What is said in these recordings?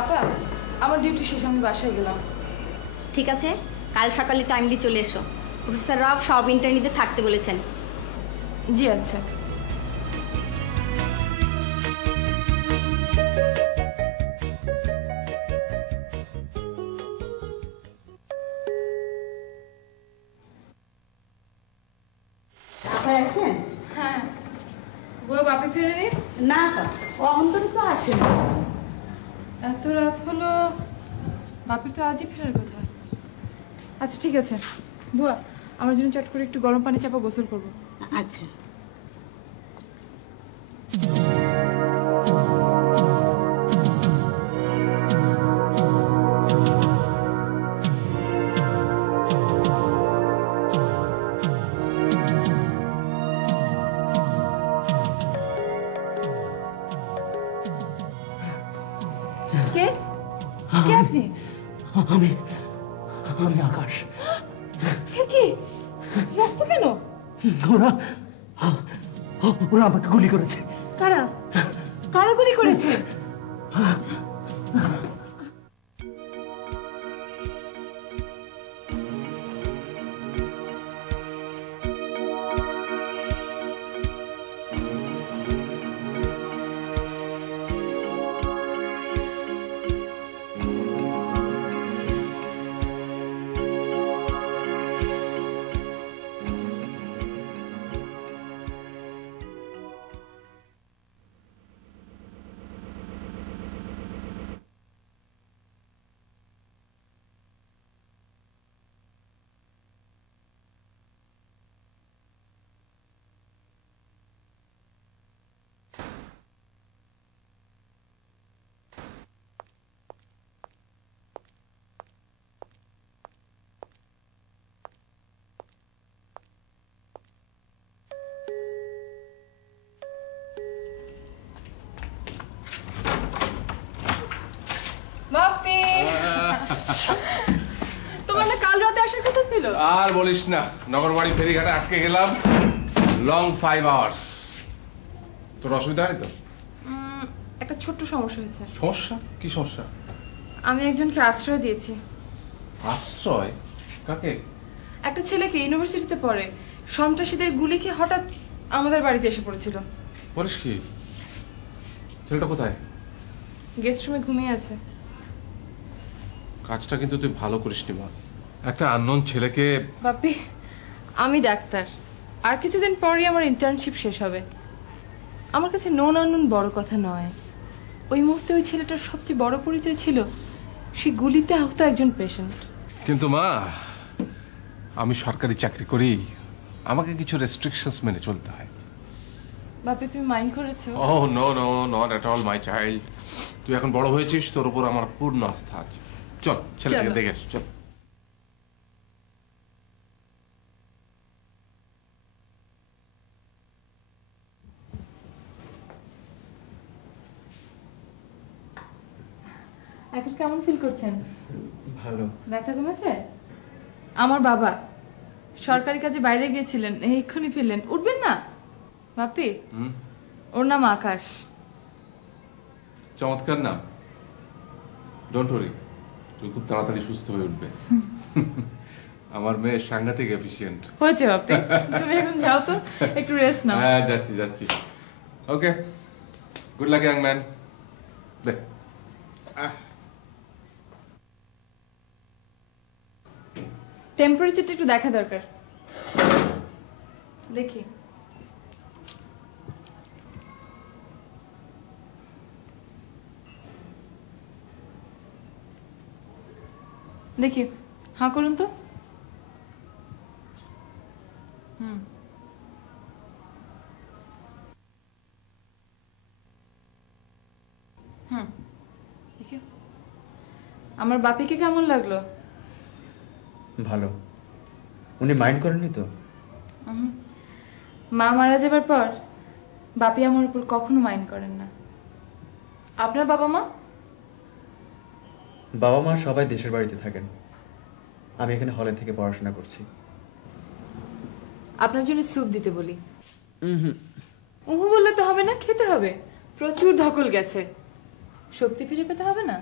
আপা আমার ডিউটি শেষ, আমি বাসায় গেলাম। ঠিক আছে, কাল সকালে টাইমলি চলে এসো। প্রফেসর রাও সব ইন্টারনিতে থাকতে বলেছেন। জি আচ্ছা। হ্যাঁ, বুয়া বাপে ফিরেনি? না ও অন্তরে তো আসেনি। এত রাত হলো, বাপের তো আজই ফেরার কথা। আচ্ছা ঠিক আছে বুয়া, আমার জন্য চট করে একটু গরম পানি চাপা, গোসল করবো। আচ্ছা। কে কে আপনি? আমি আমি আকাশ। কি রক্ত কেন? ওরা ওরা আমাকে গুলি করেছে। কারা কারা গুলি করেছে? তোমার না কাল রাতে আসার কথা ছিল? আর বলিস না, নগরবাড়ি ফেরিঘাটে আটকে গেলাম লং 5 আওয়ার্স। তোর অসুবিধা হয়নি তো? একটা ছোট্ট সমস্যা হয়েছে। সমস্যা? কি সমস্যা? আমি একজনকে আশ্রয় দিয়েছি। আশ্রয়? কাকে? একটা ছেলেকে, ইউনিভার্সিটিতে পড়ে, সন্ত্রাসীদের গুলি খেয়ে হঠাৎ আমাদের বাড়িতে এসে পড়েছিল। বলিস কি? ছেলেটা কোথায়? গেস্ট রুমে ঘুমিয়ে আছে। কাজটা কিন্তু তুই ভালো করিসনি মা। একটা আননোন ছেলেকে। বাপি, আমি ডাক্তার, আর কিছুদিন পরই আমার ইন্টার্নশিপ শেষ হবে। আমার কাছে নোন আননোন বড় কথা নয়। ওই মুহূর্তে ওই ছেলেটার সবচেয়ে বড় পরিচয় ছিল সে গুলিতে আহত একজন পেশেন্ট। কিন্তু মা, আমি সরকারি চাকরি করি, আমাকে কিছু রেস্ট্রিকশনস মেনে চলতে হয়। বাপি, তুমি মাইন্ড করেছো? Oh no no, not at all my child. তুই এখন বড় হয়েছিস, তোর উপর আমার পূর্ণ আস্থা আছে। চল ছেলেকে দেখে আস, চল। এখন কেমন ফিল করছেন? ভালো। ব্যথা কমেছে? আমার বাবা সরকারি কাজে বাইরে গিয়েছিলেন, এক্ষুনি ফিরলেন। উঠবেন না বাপি? ওর নাম আকাশ। চমৎকার নাম। ডোন্ট ওয়ারি, তুই খুব তাড়াতাড়ি সুস্থ হয়ে উঠবে। আমার মেয়ে সাংঘাতিক এফিশিয়েন্ট হয়েছে বাপি। তুমি এখন যাও তো, একটু রেস্ট নাও। হ্যাঁ যাচ্ছি যাচ্ছি। ওকে, গুড লাক ইয়াং ম্যান। দেখ, টেম্পারেচারটা একটু দেখা দরকার। দেখি। দেখি, হাঁ করুন তো। দেখি আমার বাপিকে কেমন লাগলো? ভালো। উনি মাইন্ড করেননি তো? মা মারা যাবার পর বাপি আমার উপর কখনো মাইন্ড করেন না। আপনার বাবা মা? বাবা মা সবাই দেশের বাড়িতে থাকেন, আমি এখানে হলে থেকে পড়াশোনা করছি। আপনার জন্য স্যুপ দিতে বলি? উহু বললে তো হবে না, খেতে হবে। প্রচুর ধকল গেছে, শক্তি ফিরে পেতে হবে না?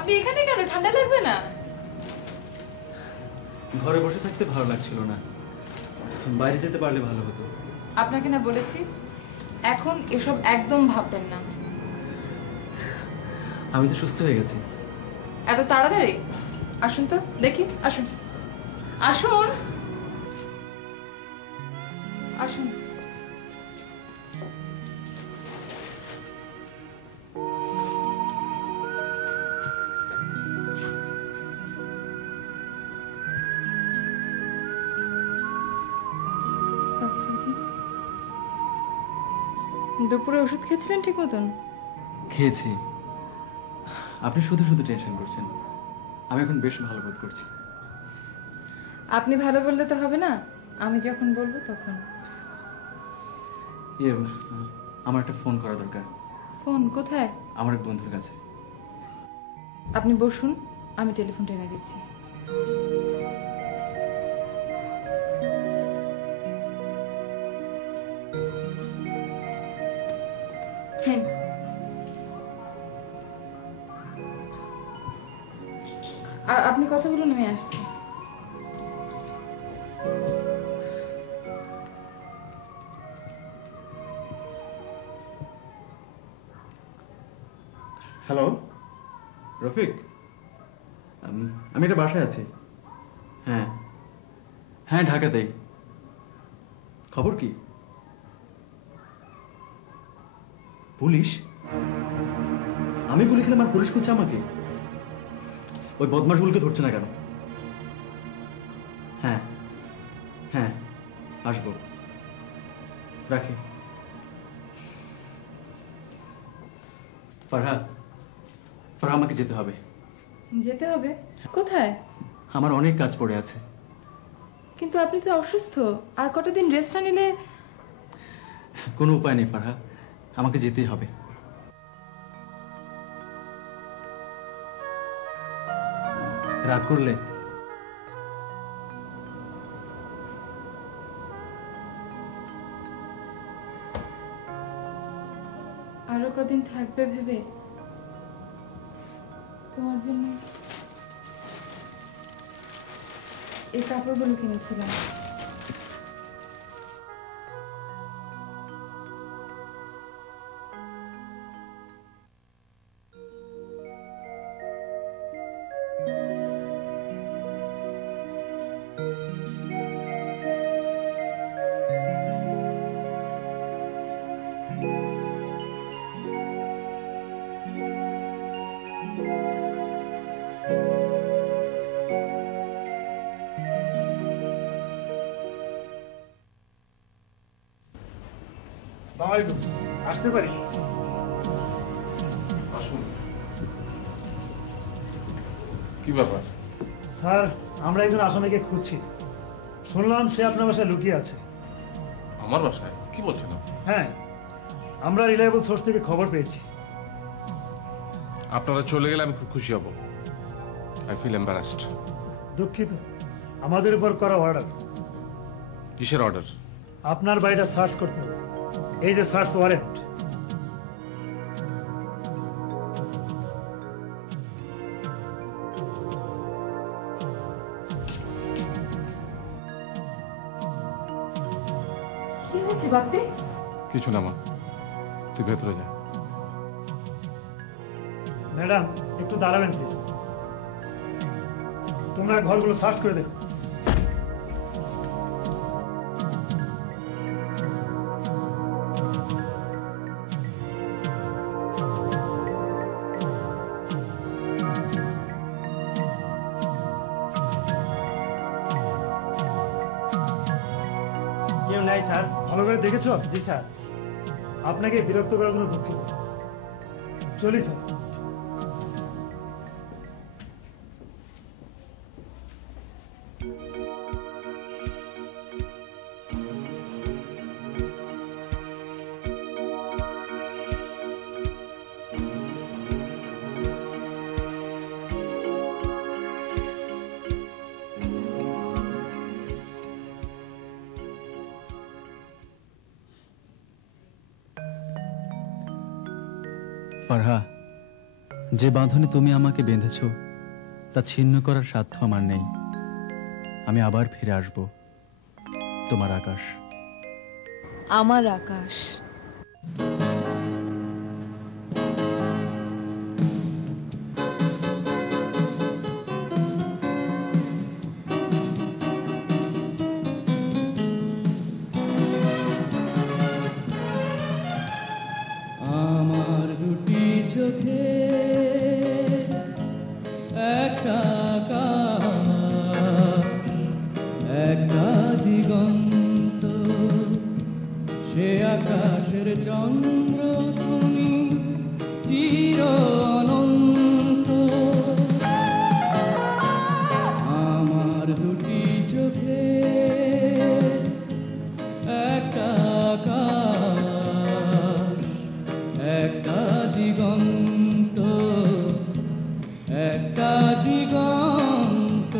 আপনি এখানে কেন? ঠান্ডা লাগবে না? ঘরে বসে থাকতে ভালো লাগছিল না, বাইরে যেতে পারলে ভালো হতো। আপনাকে না বলেছি এখন এসব একদম ভাববেন না। আমি তো সুস্থ হয়ে গেছি। এত তাড়াতাড়ি? আসুন তো দেখি, আসুন আসুন আসুন। দুপুরে ওষুধ খেয়েছিলেন ঠিক মতন? খেয়েছি। আপনি শুধু শুধু টেনশন করছেন। আমি এখন বেশ ভালো বোধ করছি। আপনি ভালো বললে তো হবে না, আমি যখন বলবো তখন। ইয়ে, আমার একটা ফোন করা দরকার। ফোন কোথায়? আমার এক বন্ধুর কাছে। আপনি বসুন, আমি টেলিফোনটা এনে দিচ্ছি। হ্যাঁ, আপনি কথা বলুন, আমি আসছি। হ্যালো রফিক, আমি একটা বাসায় আছি। হ্যাঁ হ্যাঁ, ঢাকাতেই। খবর কি? পুলিশ? আমি গুলি খেলাম আর পুলিশ খুঁজছে আমাকে? ওই বদমাশগুলোকে ধরছে না কেন? হ্যাঁ হ্যাঁ, আসবো। রাখি। ফারহা, ফারহা, আমাকে যেতে হবে। যেতে হবে? কোথায়? আমার অনেক কাজ পড়ে আছে। কিন্তু আপনি তো অসুস্থ, আর কটা দিন রেস্ট না নিলে। কোনো উপায় নেই ফারহা, আমাকে যেতেই হবে। রাগ করলে? আরো কদিন থাকবে ভেবে তোমার জন্য এই কাপড়গুলো কিনেছিলাম। আসসালামু আলাইকুম, আসতে পারি? আসুন। কি ব্যাপার? স্যার, আমরা একজন আসামিকে খুঁজছি। শুনলাম সে আপনার বাসায় লুকিয়ে আছে। আমার বাসায়? কি বলছেন আপনি? হ্যাঁ, আমরা রিলায়েবল সোর্স থেকে খবর পেয়েছি। আপনারা চলে গেলে আমি খুব খুশি হব। I feel embarrassed. দুঃখিত, আমাদের উপর করা অর্ডার। কিসের অর্ডার? আপনার বাড়িটা সার্চ করতে হবে। এই যে সার্চ ওয়ারেন্ট। কি হয়েছে বাপ্পি? কিছু না মা, তুই ভেতরে যা। ম্যাডাম, একটু দাঁড়াবেন প্লিজ। তোমরা ঘরগুলো সার্চ করে দেখো। কেউ নাই স্যার। ভালো করে দেখেছো? জি স্যার। আপনাকে বিরক্ত করার জন্য দুঃখিত। চলি স্যার। ফারহা, যে বাঁধনে তুমি আমাকে বেঁধেছ তা ছিন্ন করার সাধ্য আমার নেই। আমি আবার ফিরে আসব, তোমার আকাশ। আমার আকাশ। আমার দুটি চোখে একটা আকাশ, একটা দিগন্ত, সে আকাশের চন্দ্র তুমি চির অনন্ত। আমার দুটি চোখে একটা আকাশ, একটা দিগন্ত, একটা দিগন্ত।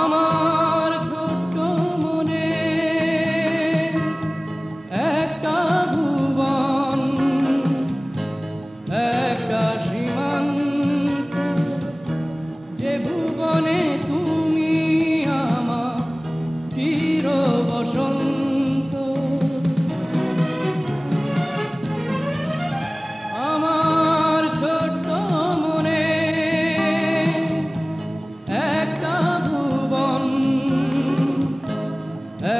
আমার ছোট্ট মনে একটা ভুবন, একটা সীমান্ত, যে ভুবনে তুমি আমার চির বসন্ত। আমার ছোট্ট মনে একটা ভুবন,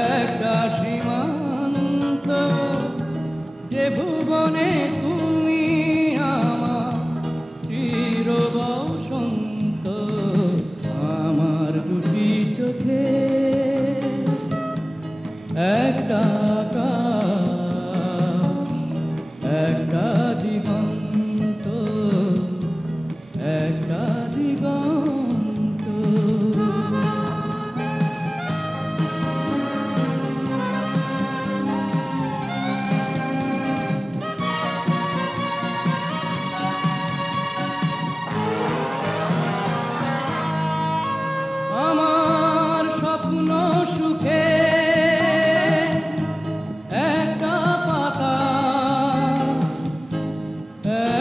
একটা সীমান্ত, যে ভুবনে তুমি আমার চির বসন্ত। আমার দুটি চোখে একটা আকাশ, একটা দিগন্ত, একটা দিগন্ত। আমার স্বপ্ন সুখে একটা পাতা,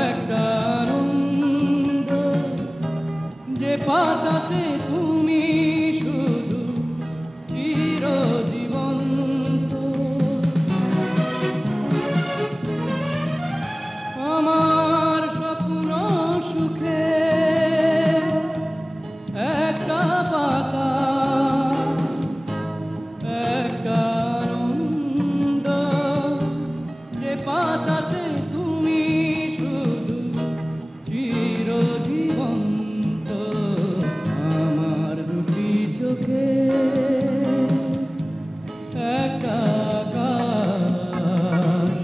একটা আনন্দ, যে পাতাতে তুমি শুধু চিরজীবন্ত। আমার স্বপ্ন সুখে একটা পাতা, একটা আনন্দ, যে পাতাতে তুমি শুধু চিরজীবন্ত। আমার দুটি চোখে একটা আকাশ,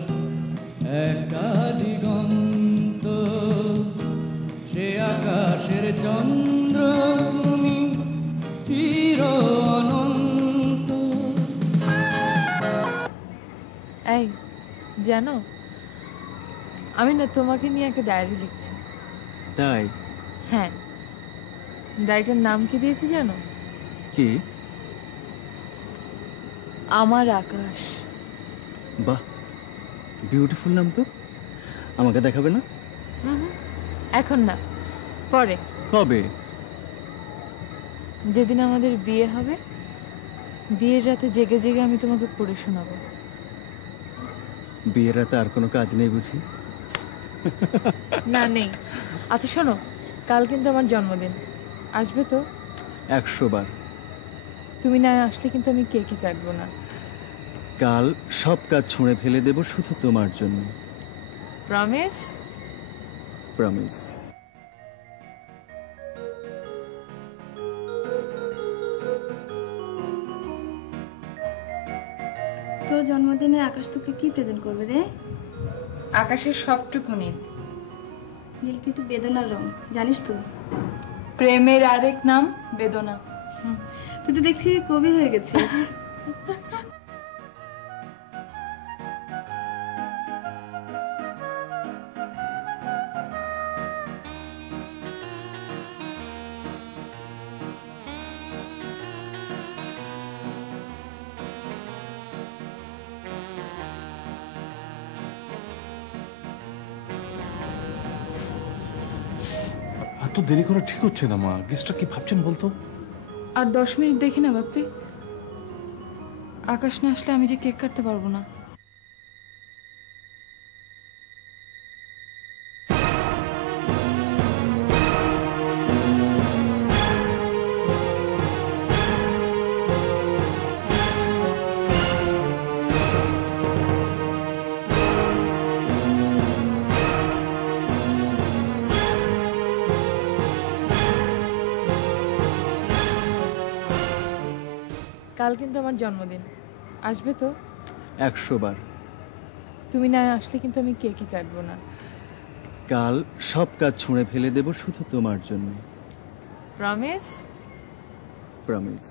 একটা দিগন্ত, সে আকাশের চন্দ্র তুমি চির অনন্ত। এই জানো, আমি না তোমাকে নিয়ে একটা ডায়েরি লিখছি। তাই? হ্যাঁ, ডায়েরিটার নাম কি দিয়েছি জানো? কি? আমার আকাশ। বাহ, বিউটিফুল নাম তো। আমাকে দেখাবে না? এখন না, পরে, কবে? যেদিন আমাদের বিয়ে হবে, বিয়ের রাতে জেগে জেগে আমি তোমাকে পড়ে শোনাবো। বিয়ের রাতে আর কোনো কাজ নেই বুঝি? না, নেই। আচ্ছা শোনো, কাল কিন্তু আমার জন্মদিন, আসবে তো? 100 বার। তুমি না আসলে কিন্তু আমি কেকই কাটবো না। কাল সব কাজ ছুঁড়ে ফেলে দেব শুধু তোমার জন্য। প্রমিস? প্রমিস। তোর জন্মদিনে আকাশ তোকে কি প্রেজেন্ট করবে রে? আকাশের সবটুকু নীল। নীল কিন্তু বেদনার রং, জানিস তো? প্রেমের আরেক নাম বেদনা। তুই তো দেখছি কবি হয়ে গেছিস। এত দেরি করা ঠিক হচ্ছে না মা। গেস্টটা কি ভাবছেন বলতো? আর 10 মিনিট দেখি না বাপ্পি, আকাশ না আসলে আমি যে কেক কাটতে পারবো না। কাল কিন্তু আমার জন্মদিন, আসবে তো? 100 বার। তুমি না আসলে কিন্তু আমি কেকই কাটবো না। কাল সব কাজ ছুঁড়ে ফেলে দেব শুধু তোমার জন্য। প্রমিস? প্রমিস।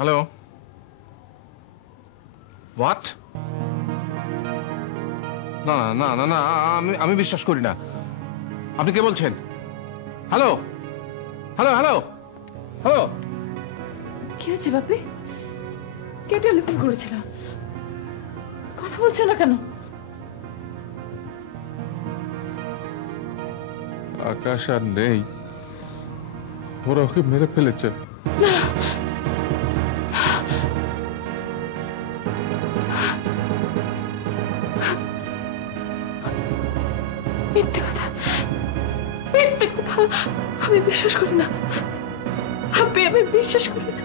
Hello, what? না না না না না, আমি বিশ্বাস করি না। আপনি কে বলছেন? Hello hello hello hello. কি হয়েছে বাপি? কে টেলিফোন করেছিল? কথা বলছো না কেন? আকাশ আর নেই, ওরা ওকে মেরে ফেলেছে। মিথ্যে কথা, মিথ্যে কথা, আমি বিশ্বাস করি না। আমি বিশ্বাস করি না।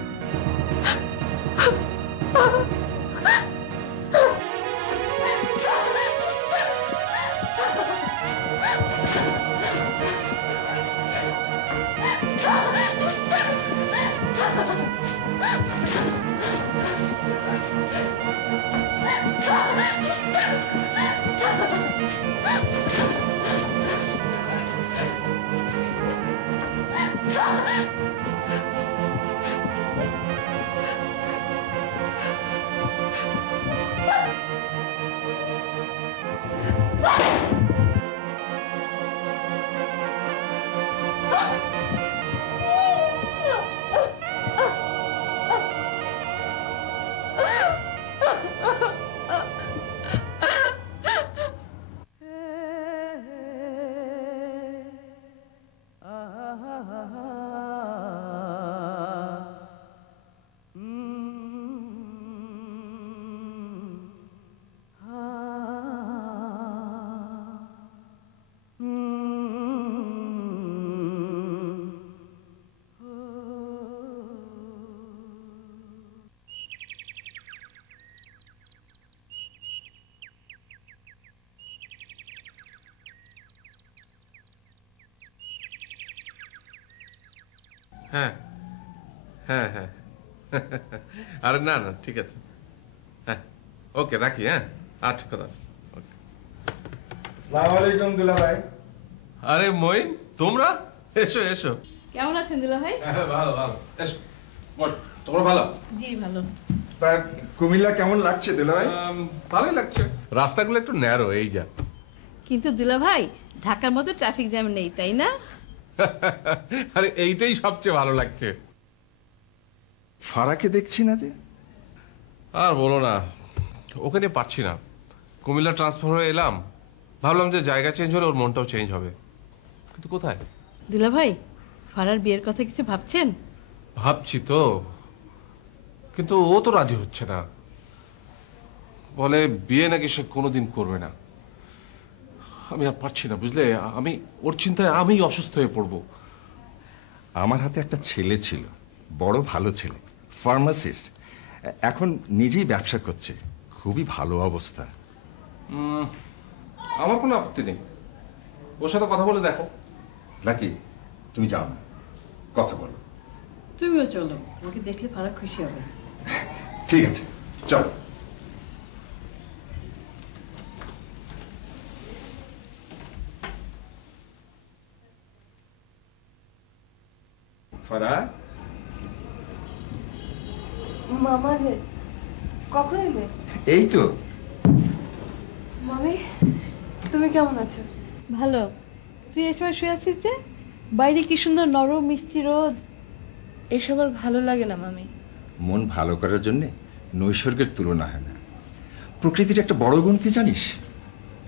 হ্যাঁ হ্যাঁ হ্যাঁ, আরে না না, ঠিক আছে। হ্যাঁ, ওকে, রাখি। হ্যাঁ, আচ্ছা, কথা। আসসালামু আলাইকুম দুলা ভাই। আরে মইন, তোমরা এসো এসো। কেমন আছেন দুলা ভাই? হ্যাঁ, ভালো ভালো, এসো বস। তোমরা ভালো? জি ভালো। তা কুমিল্লা কেমন লাগছে দুলা ভাই? ভালোই লাগছে, রাস্তাগুলো একটু ন্যারো, এই যা। কিন্তু দুলা ভাই, ঢাকার মতো ট্রাফিক জ্যাম নেই, তাই না? আরে এইটাই সবচেয়ে ভালো লাগছে। ফারাকে দেখছি না যে। আর বলো না, ওকে নিয়ে পারছি না। কুমিল্লা ট্রান্সফার হয়ে এলাম, ভাবলাম যে জায়গা চেঞ্জ হলে ওর মনটাও চেঞ্জ হবে, কিন্তু কোথায়? দুলা ভাই, ফারার বিয়ের কথা কিছু ভাবছেন? ভাবছি তো, কিন্তু ও তো রাজি হচ্ছে না। বলে বিয়ে নাকি সে কোনোদিন করবে না। আমি আর পারছি না, বুঝলে। আমি ওর চিন্তায় আমি অসুস্থ হয়ে পড়বো। আমার হাতে একটা ছেলে ছিল, বড় ভালো ছেলে, ফার্মাসিস্ট, এখন নিজেই ব্যবসা করছে, খুবই ভালো অবস্থা। আমার কোনো আপত্তি নেই, ওর সাথে কথা বলে দেখো। নাকি তুমি যাও না, কথা বলো। তুমিও চলো, ওকে দেখলে ফারা খুশি হবে। ঠিক আছে, চলো। ফারা, মামা যে কখন এলে? এই তো। মামি, তুমি কেমন আছো? ভালো। তুই এই সময় শুয়ে আছিস যে? বাইরে কি সুন্দর নরম মিষ্টি রোদ। এসব আর ভালো লাগে না মামি। মন ভালো করার জন্য নৈসর্গের তুলনা হয় না। প্রকৃতির একটা বড় গুণ কি জানিস?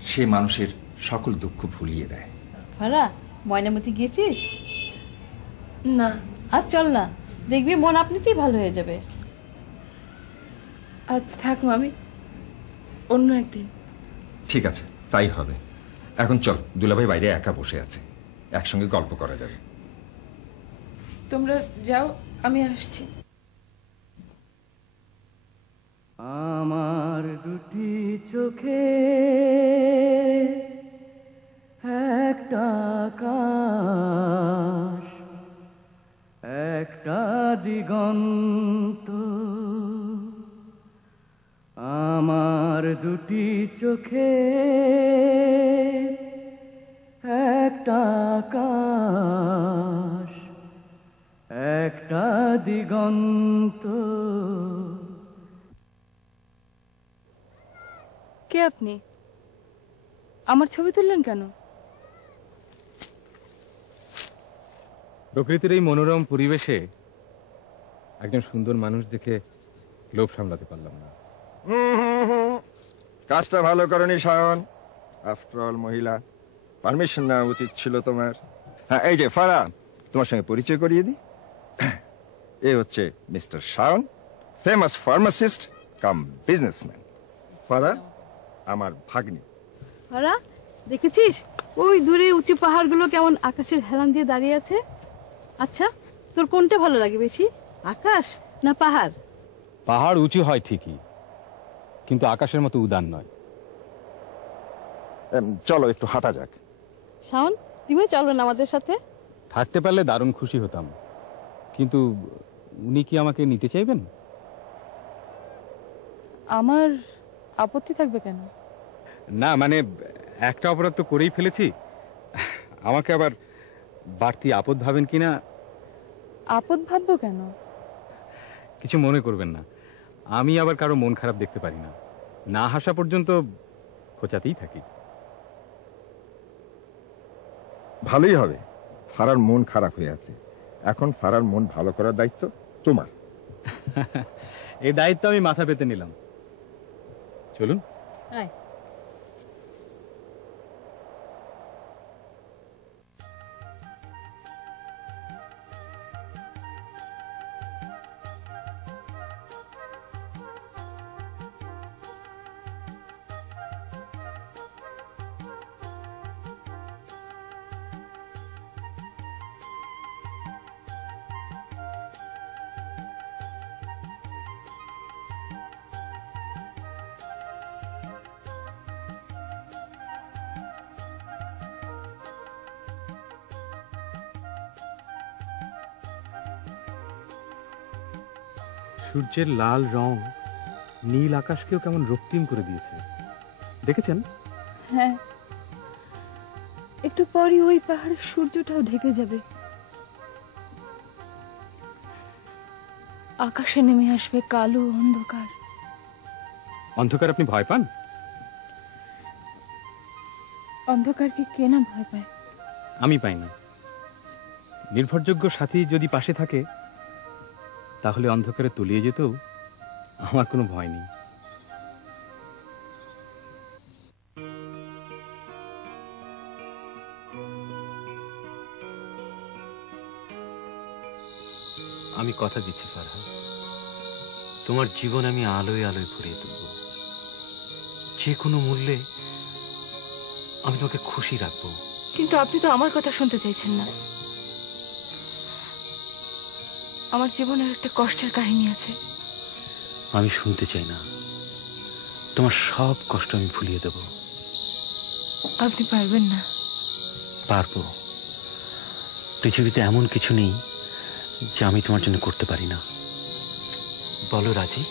সে মানুষের সকল দুঃখ ভুলিয়ে দেয়। ভাড়া ময়নামতি গিয়েছিস? না। আর চল না, দেখবি মন আপনিতেই ভালো হয়ে যাবে। আজ থাক মামি, অন্য একদিন। ঠিক আছে, তাই হবে। এখন চল, দুলাভাই বাইরে একা বসে আছে, একসঙ্গে গল্প করা যাবে। তোমরা যাও, আমি আসছি। আমার দুটি চোখে একটা আকাশ, একটা দিগন্ত। আমার দুটি চোখে একটা আকাশ, একটা দিগন্ত। কে আপনি? আমার ছবি তুললেন কেন? প্রকৃতির এই মনোরম পরিবেশে একজন সুন্দর মানুষ দেখে লোভ সামলাতে পারলাম না। কাজটা ভালো করনি শায়ন। আফটার অল মহিলা, পারমিশন নেওয়া উচিত ছিল তোমার। হ্যাঁ, এই যে ফারা, তোমার সঙ্গে পরিচয় করিয়ে দিই। এ হচ্ছে মিস্টার শায়ন, ফেমাস ফার্মাসিস্ট কাম বিজনেসম্যান। ফারা আমার ভাগ্নি। ভাড়া দেখেছিস ওই দূরে উঁচু পাহাড়গুলো কেমন আকাশের হেলান দিয়ে দাঁড়িয়ে আছে? আচ্ছা, তোর কোনটা ভালো লাগে বেশি, আকাশ না পাহাড়? পাহাড় উঁচু হয় ঠিকই, কিন্তু আকাশের মতো উদার নয়। চলো একটু হাঁটা যাক। শাওন, তুমিও চলো না আমাদের সাথে? থাকতে পারলে দারুণ খুশি হতাম, কিন্তু উনি কি আমাকে নিতে চাইবেন? আমার আপত্তি থাকবে কেন? না, মানে একটা অপরাধ তো করেই ফেলেছি, আমাকে আবার বাড়তি আপদ ভাবেন কিনা। আপদ ভাববো কেন? কিছু মনে করবেন না, আমি আবার কারো মন খারাপ দেখতে পারি না। না হাসা পর্যন্ত খোঁচাতেই থাকি। ভালোই হবে, ফারার মন খারাপ হয়ে আছে। এখন ফারার মন ভালো করার দায়িত্ব তোমার। এই দায়িত্ব আমি মাথা পেতে নিলাম। চলুন। আয়। সূর্যের লাল রং নীল আকাশকেও কেমন রক্তিম করে দিয়েছে, দেখেছেন? হ্যাঁ, একটু পরই ওই পাহাড়ের সূর্যটাও ঢেকে যাবে। আকাশে নেমে আসবে কালো অন্ধকার। অন্ধকার আপনি ভয় পান? অন্ধকারকে কে না ভয় পায়? আমি পাই না। নির্ভরযোগ্য সাথী যদি পাশে থাকে, তাহলে অন্ধকারে তলিয়ে যেতেও আমার কোনো ভয় নেই। আমি কথা দিচ্ছি ফারহা, তোমার জীবন আমি আলোয় আলোয় ভরিয়ে তুলব। যে কোনো মূল্যে আমি তোমাকে খুশি রাখবো। কিন্তু আপনি তো আমার কথা শুনতে চাইছেন না। আমার জীবনের একটা কষ্টের কাহিনী আছে। আমি শুনতে চাই না। তোমার সব কষ্ট আমি ভুলিয়ে দেব। আপনি পারবেন না। পারবো। পৃথিবীতে এমন কিছু নেই যা আমি তোমার জন্য করতে পারি না। বলো রাজি?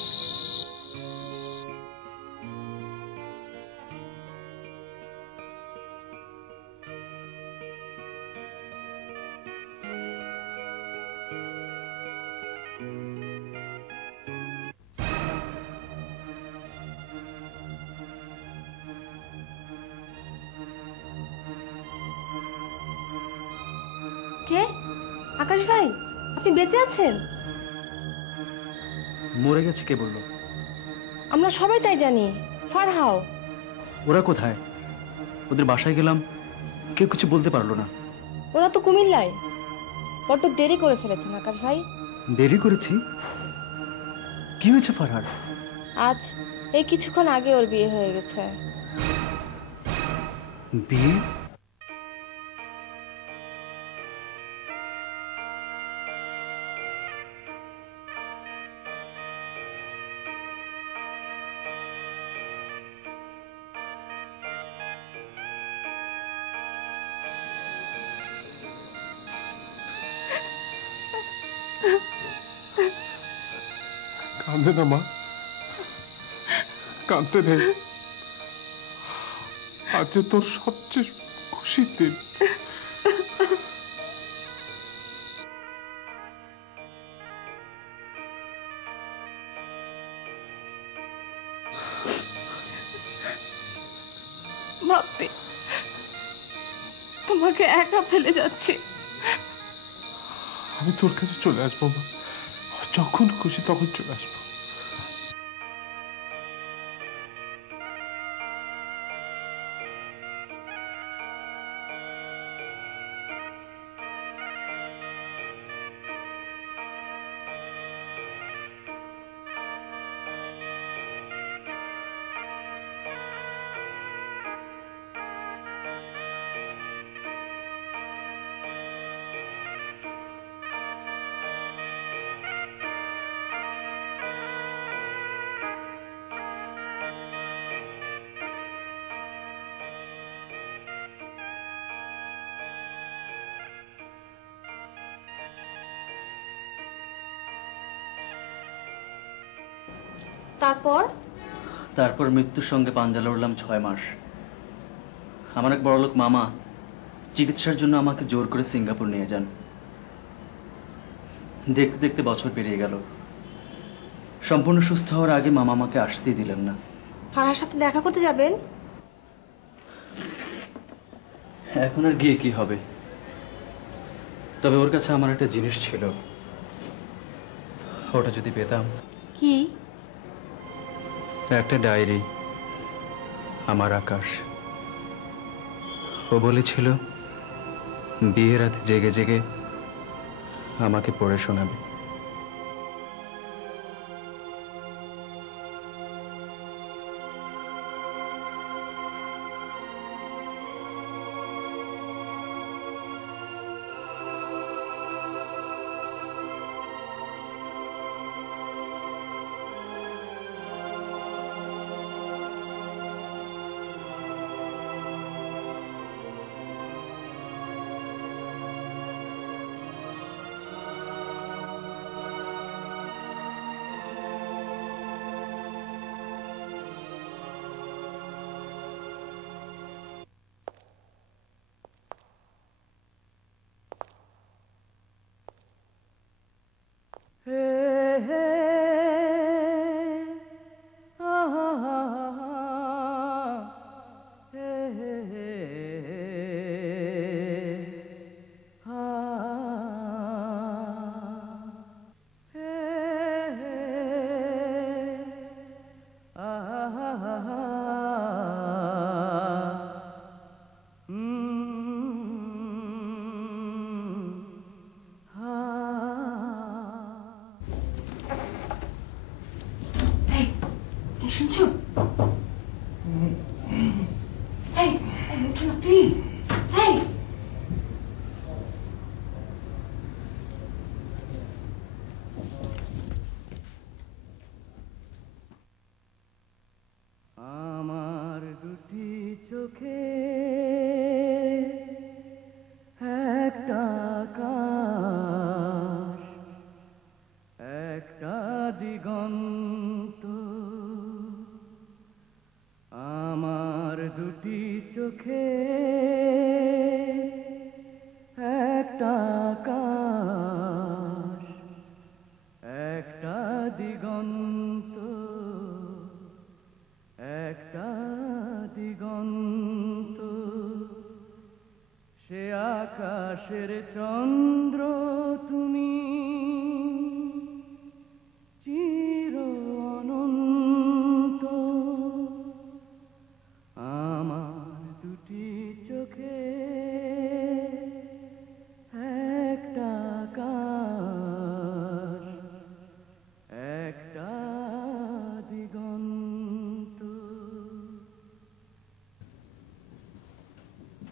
কে? আকাশ ভাই, আপনি বেঁচে আছেন? মরে গেছে কে বললো? আমরা সবাই তাই জানি। ফারহাও। ওরা কোথায়? ওদের বাসায় গেলাম, কেউ কিছু বলতে পারলো না। ওরা তো কুমিল্লায়। বড্ড দেরি করে ফেলেছেন আকাশ ভাই। দেরি করেছি? কি হয়েছে ফারহার? আজ এই কিছুক্ষণ আগে ওর বিয়ে হয়ে গেছে। বিয়ে? কাঁদে না মা, কাঁদতে নেই। আজ তোর সবচেয়ে খুশির দিন। ভাবতে তোমাকে একা ফেলে যাচ্ছি। আমি তোর কাছে চলে আসবো মা, যখন খুশি তখন চলে আসবো। তারপর মৃত্যুর সঙ্গে পাঞ্জা লড়লাম 6 মাস। আমার এক বড়লোক মামা চিকিৎসার জন্য আমাকে জোর করে সিঙ্গাপুর নিয়ে যান। দেখতে দেখতে বছর পেরিয়ে গেল। সম্পূর্ণ সুস্থ হওয়ার আগে মামা আমাকে আসতেই দিলেন না। ফারহার সাথে দেখা করতে যাবেন? এখন আর গিয়ে কি হবে? তবে ওর কাছে আমার একটা জিনিস ছিল, ওটা যদি পেতাম। কি? একটা ডায়েরি, আমার আকাশ। ও বলেছিল বিয়ের রাতে জেগে জেগে আমাকে পড়ে শোনাবে। শুনছো? এই উঠো না প্লিজ। এই আমার দুটি চোখে একটা আকাশ, একটা দিগন্ত। আমার দুটি চোখে একটা আকাশ, একটা দিগন্ত, একটা দিগন্ত। সে আকাশের চন্দ্র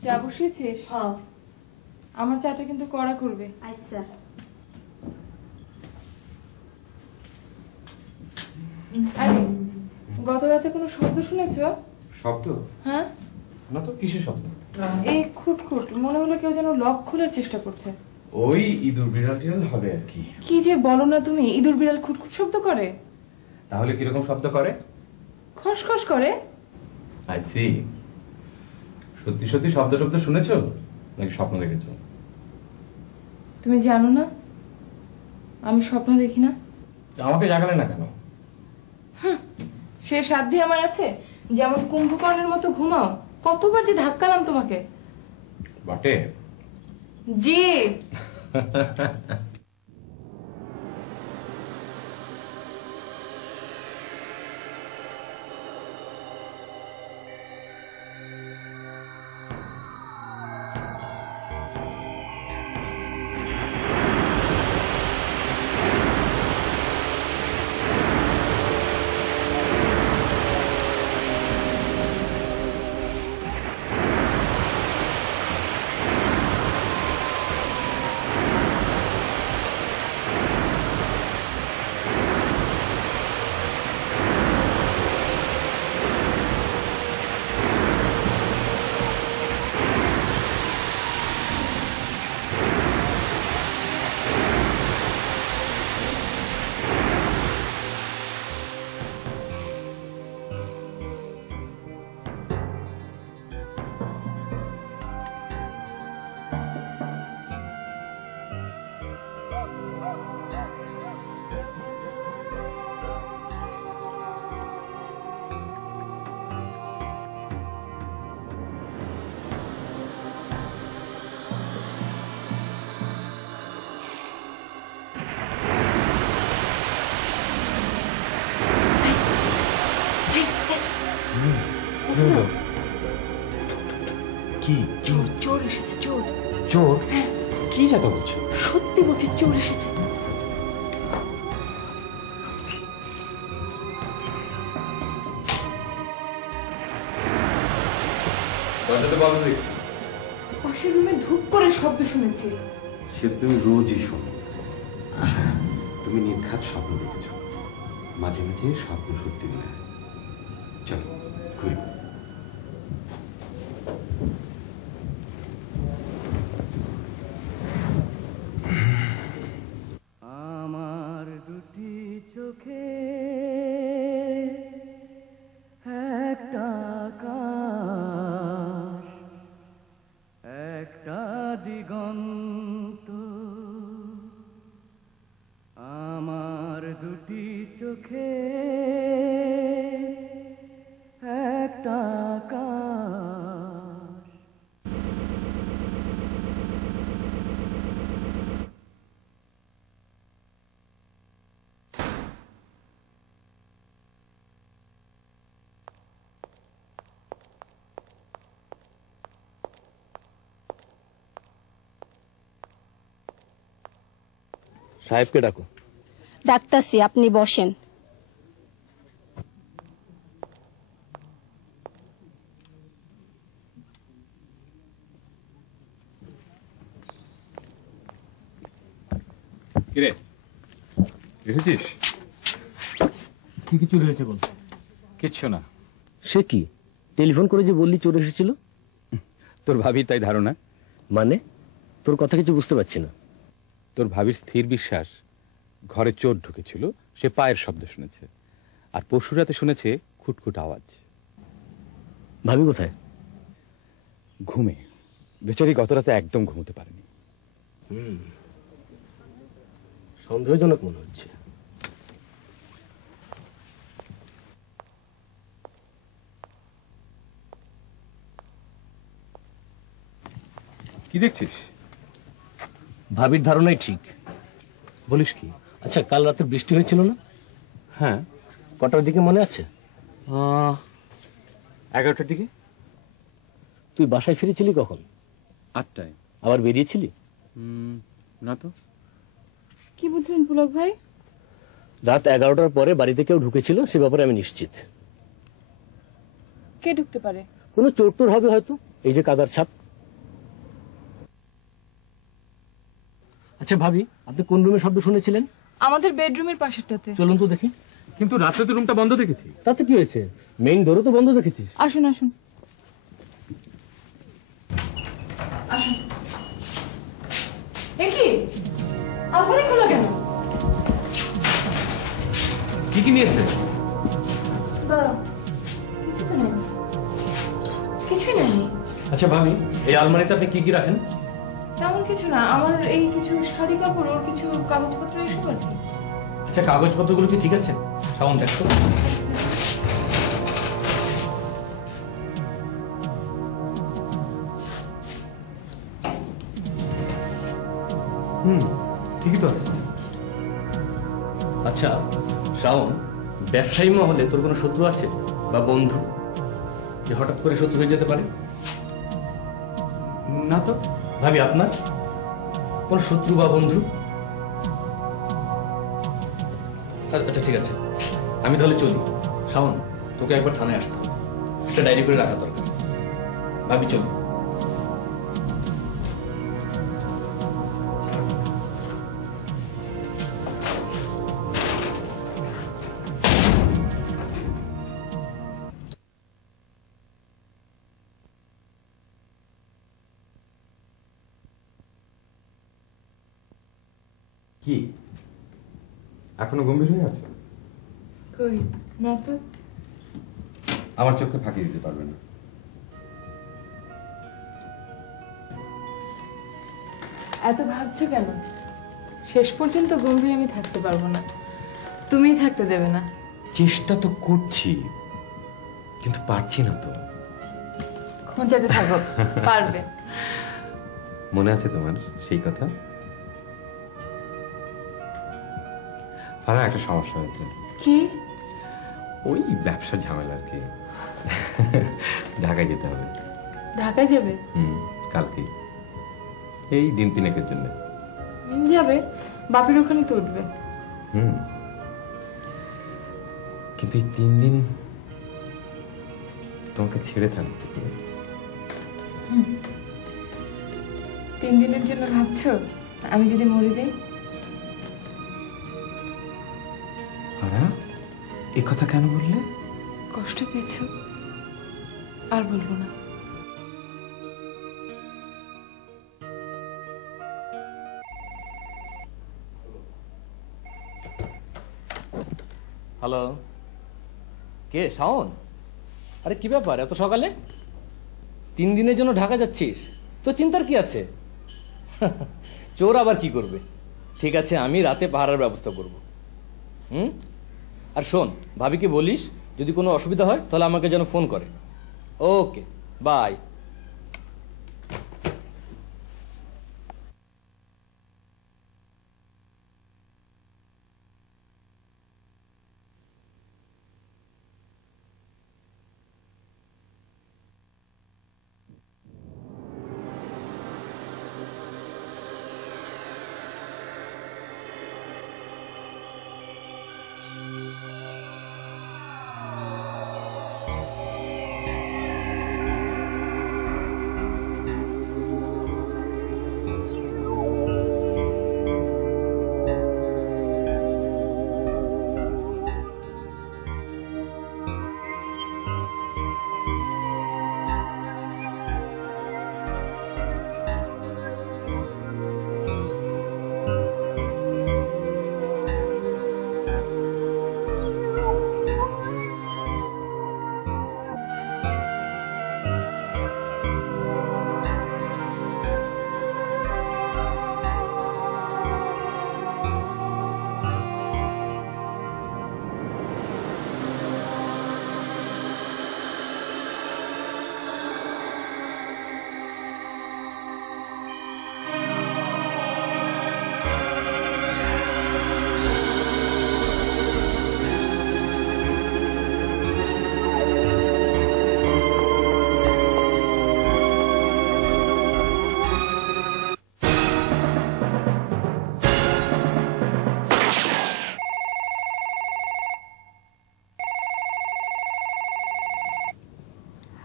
চা বসিয়েছিস? আমার চাটা কিন্তু কড়া করবে। আচ্ছা। আরে গত রাতে কোনো শব্দ শুনেছ? শব্দ? হ্যাঁ না তো, কিসের শব্দ? এই খুটখুট, মনে হলো কেউ যেন লক খোলার চেষ্টা করছে। ওই ইঁদুর বিড়াল টিড়াল হবে আর কি। কি যে বলো না তুমি, ইঁদুর বিড়াল খুটখুট শব্দ করে? তাহলে কিরকম শব্দ করে? খসখস করে। I see. সত্যি সত্যি শব্দ শব্দ শুনেছো নাকি স্বপ্ন দেখেছো? তুমি জানো না আমি স্বপ্ন দেখি না? আমাকে জাগালে না কেন? সে সাধ্যি আমার আছে? যেমন কুম্ভকর্ণের মতো ঘুমাও। কতবার যে ধাক্কালাম তোমাকে। বটে। জি। কি? চোর চোর এসেছে, চোর। চোর? কি যাতা বলছো? সত্যি বলছি, চোর এসেছে। দরজাতে বন্ধ দেখি। পাশের রুমে ধূপ করে শব্দ শুনেছি। সে তুমি রোজই শোনো। তুমি নির্ঘাত স্বপ্ন দেখেছ, মাঝে মাঝে স্বপ্ন সত্যি মনে হয়। চলো ঘুরি। আমার দুটি চোখে একটা আকাশ, একটা দিগন্ত। আমার দুটি চোখে একটা আকাশ। সাহেবকে ডাকো। ডাক্তারসি, আপনি বসেন। কিরে এসেছিস? কি কি চুরি হয়েছে বল। কিচ্ছু না। সে কি, টেলিফোন করে যে বললি চোর এসেছিল? তোর ভাবির তাই ধারণা। মানে তোর কথা কিছু বুঝতে পারছি না। তোর ভাবির স্থির বিশ্বাস ঘরে চোর ঢুকেছিল, সে পায়ের শব্দ শুনেছে, আর পরশুরাতে শুনেছে খুটখুট আওয়াজ। ভাবি কোথায়? ঘুমে। বেচারি গত রাতে একদম ঘুমোতে পারেনি। সন্দেহজনক মনে হচ্ছে। কি দেখছিস? ভাবির ধারণাই ঠিক। বলিস কি? আচ্ছা, কাল রাতে বৃষ্টি হয়েছিল না? হ্যাঁ। কটার দিকে মনে আছে? 11টার দিকে। তুই বাসায় ফিরেছিলি কখন? 8টায়। আবার বেরিয়েছিলি? না তো। কি বুঝলেন পুলক ভাই? রাত 11টার পরে বাড়িতে কেউ ঢুকেছিল, সে ব্যাপারে আমি নিশ্চিত। কে ঢুকতে পারে? কোনো চোর টোর হবে হয়তো। এই যে কাদার ছাপ। আচ্ছা ভাবি, আপনি কোন রুমে শব্দ শুনেছিলেন? আমাদের বেডরুমের পাশেরটাতে। চলুন তো দেখি। কিন্তু রাত্রে তো রুমটা বন্ধ দেখেছি। তাতে কি হয়েছে? মেইন ডোরও তো বন্ধ দেখেছিস। আসুন আসুন আসুন। এ কি আলমারি খোলা কেন? কি কি নিয়েছে? দাঁড়াও, কিছু তো নেই, কিছুই নেয়নি। আচ্ছা ভাবি, এই আলমারিতে আপনি কি কি রাখেন? তেমন কিছু না, আমার এই কিছু শাড়ি কাপড়, ওর কিছু কাগজপত্র, এসব আর কি। আচ্ছা কাগজপত্রগুলো কি ঠিক আছে? সাউন্ড দেখো। ঠিকই তো আছে। আচ্ছা শাওন, ব্যবসায়ী মহলে তোর কোনো শত্রু আছে বা বন্ধু, যে হঠাৎ করে শত্রু হয়ে যেতে পারে? না তো। ভাবি আপনার কোন শত্রু বা বন্ধু? আচ্ছা ঠিক আছে, আমি তাহলে চলি। শাওন, তোকে একবার থানায় আসতে হবে, একটা ডায়েরি করে রাখা দরকার। ভাবি চলি। কি এখনো গম্ভীর হয়ে আছো? কই না তো। আমার চোখে ফাঁকি দিতে পারবে না। এত ভাবছো কেন? শেষ পর্যন্ত গম্ভীর আমি থাকতে পারবো না, তুমিই থাকতে দেবে না। চেষ্টা তো করছি, কিন্তু পারছি না তো। খোঁজাতে থাকো, পারবে। মনে আছে তোমার সেই কথা? আর একটা সমস্যা হয়েছে। কি? ওই ব্যবসার ঝামেলা আর কি। ঢাকায় যেতে হবে। ঢাকায় যাবে? কালকে, এই দিন তিনেকের জন্য। যাবে, বাপের ওখানে তো উঠবে। কিন্তু এই 3 দিন তোমাকে ছেড়ে থাকতে। 3 দিনের জন্য ভাবছো আমি যদি মরে যাই? এ কথা কেন বললে? কষ্ট পেয়েছো, আর বলবো না। হ্যালো, কে? শাওন? আরে কি ব্যাপার এত সকালে? 3 দিনের জন্য ঢাকা যাচ্ছিস? তো চিন্তার কি আছে? চোর আবার কি করবে? ঠিক আছে, আমি রাতে পাহারার ব্যবস্থা করব। আর শোন, ভাবিকে বলিস যদি কোনো অসুবিধা হয় তাহলে আমাকে যেন ফোন করে। ওকে, বাই।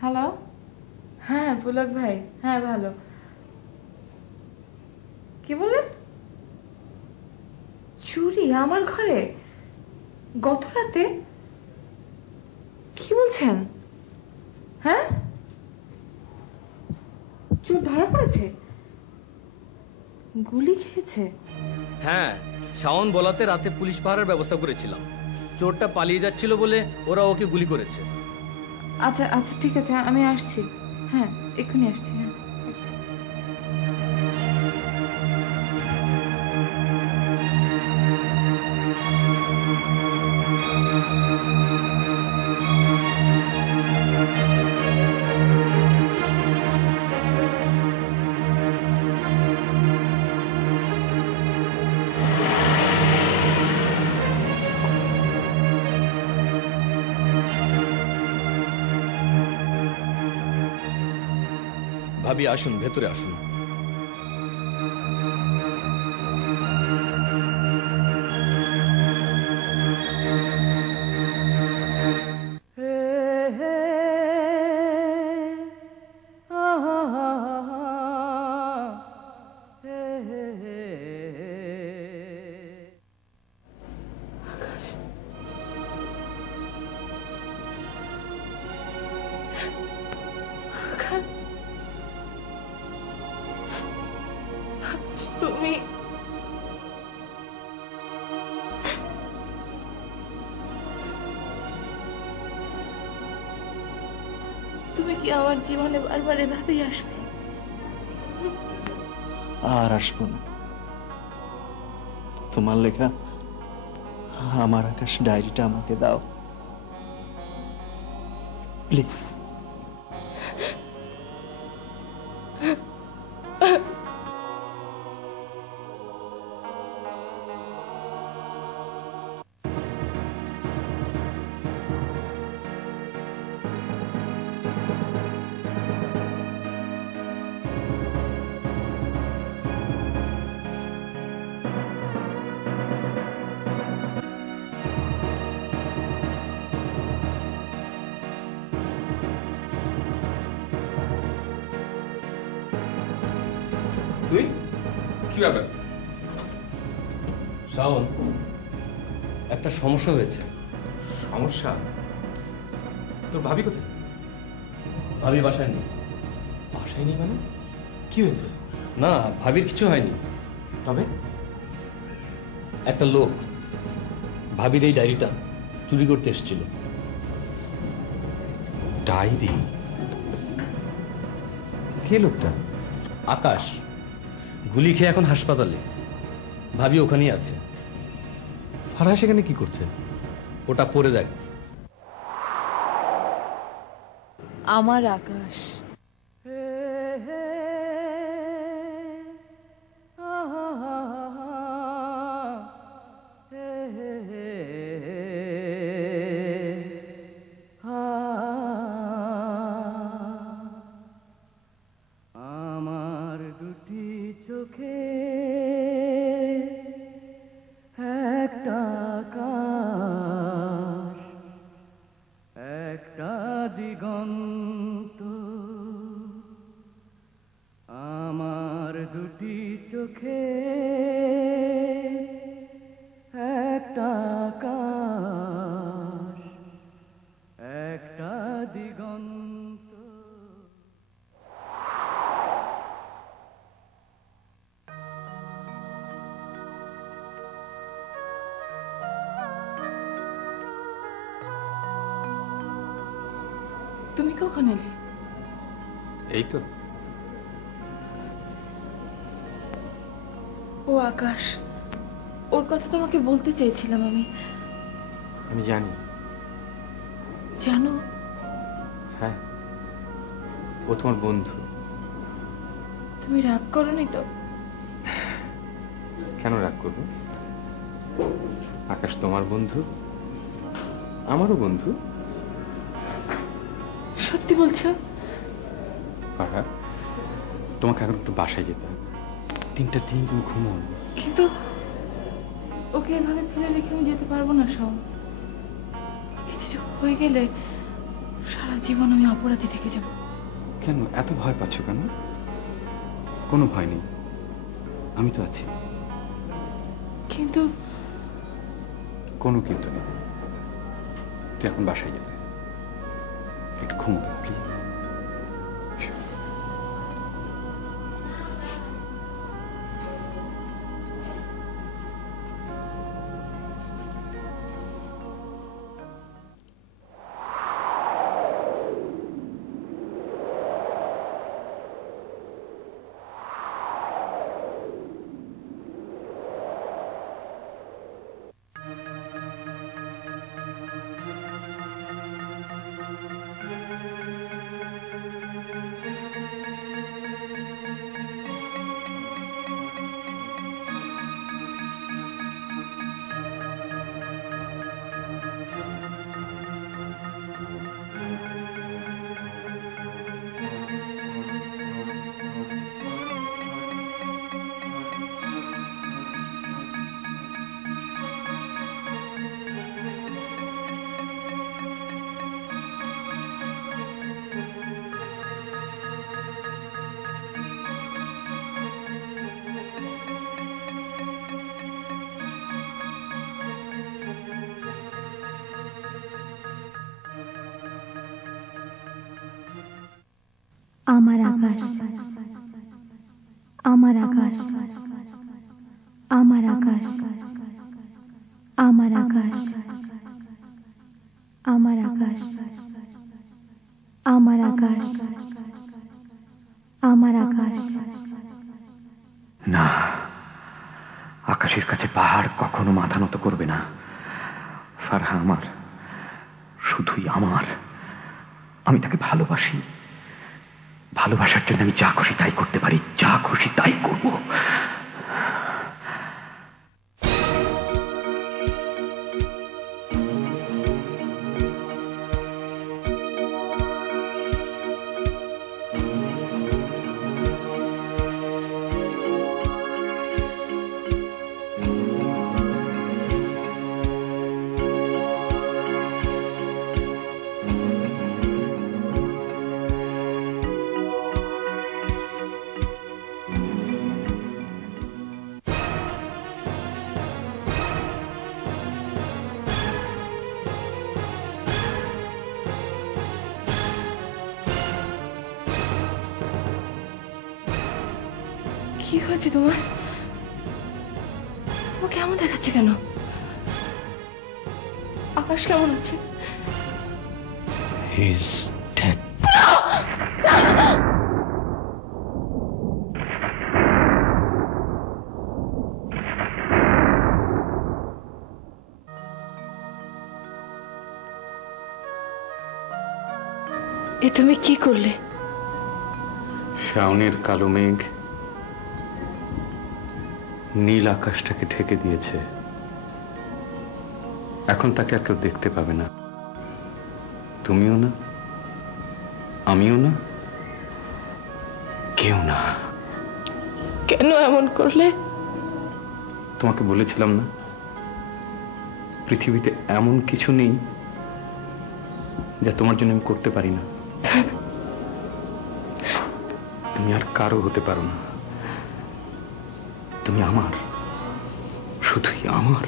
হ্যালো, হ্যাঁ পুলক ভাই, হ্যাঁ ভালো। কি বললেন? চুরি আমার ঘরে গত রাতে? কি বলছেন? হ্যাঁ, চোর ধরা পড়েছে? গুলি খেয়েছে? হ্যাঁ, শাওন বলাতে রাতে পুলিশ পাহারার ব্যবস্থা করেছিলাম। চোরটা পালিয়ে যাচ্ছিল বলে ওরা ওকে গুলি করেছে। আচ্ছা আচ্ছা ঠিক আছে, আমি আসছি। হ্যাঁ, এক্ষুনি আসছি। হ্যাঁ, আসছি। ভাবি আসুন, ভেতরে আসুন। তুমি তুমি কি আমার জীবনে বারবার এভাবেই আসবে? আর আসবো না। তোমার লেখা আমার আকাশ ডায়েরিটা আমাকে দাও প্লিজ। তুই কি ব্যাপার? শাওন, একটা সমস্যা হয়েছে। সমস্যা? তোর ভাবি কোথায়? ভাবি বাসায় নেই। বাসায় নেই মানে? কি হয়েছে? না, ভাবির কিছু হয়নি। তবে একটা লোক ভাবির এই ডায়েরিটা চুরি করতে এসেছিল। ডায়েরি? কে লোকটা? আকাশ। গুলি খেয়ে এখন হাসপাতালে। ভাবি ওখানেই আছে। ফারহা সেখানে কি করছে? ওটা পড়ে দেখ। আমার আকাশ। আমার দুটি চোখে একটা আকাশ, একটা দিগন্ত। আমার দুটি চোখে একটা আকাশ, একটা দিগন্ত। তুমি কখন এলে? এই তো। ও আকাশ, ওর কথা তোমাকে বলতে চেয়েছিলাম আমি। আমি জানি। জানো? হ্যাঁ, ও তোমার বন্ধু। তুমি রাগ করোনি তো? কেন রাগ করবো? আকাশ তোমার বন্ধু, আমারও বন্ধু। সত্যি বলছো? ফারহা, তোমাকে এখন একটু বাসায় যেতে হবে। 3টা দিন তুমি ঘুমাও। কিন্তু ওকে এভাবে ফেলে রেখে আমি যেতে পারবো না শাওন। কিছু হয়ে গেলে সারা জীবন আমি অপরাধী থেকে যাব। কেন এত ভয় পাচ্ছ কেন? কোনো ভয় নেই, আমি তো আছি। কিন্তু কোনো কিন্তু নেই। তুই এখন বাসায় যাবে, একটু ঘুমো প্লিজ। আমার আকাশ, আমার আকাশ, আমার আকাশ, আমার আকাশ, আমার আকাশ, আমার আকাশ, আমার আকাশ। না, আকাশের কাছে পাহাড় কখনো মাথা নত করবে না। ফারহা আমার, শুধুই আমার। আমি তাকে ভালোবাসি। ভালোবাসার জন্য আমি যা খুশি তাই করতে পারি, যা খুশি তাই করব। কি হয়েছে তোমার? তোমাকে কেমন দেখাচ্ছে কেন? আকাশ কেমন আছে? He's dead. এ তুমি কি করলে? শাওনের কালো মেঘ নীল আকাশটাকে ঢেকে দিয়েছে। এখন তাকে আর কেউ দেখতে পাবে না। তুমিও না, আমিও না, কেউ না। কেন এমন করলে? তোমাকে বলেছিলাম না, পৃথিবীতে এমন কিছু নেই যা তোমার জন্য আমি করতে পারি না। তুমি আর কারো হতে পারো না। তুমি আমার, শুধুই আমার।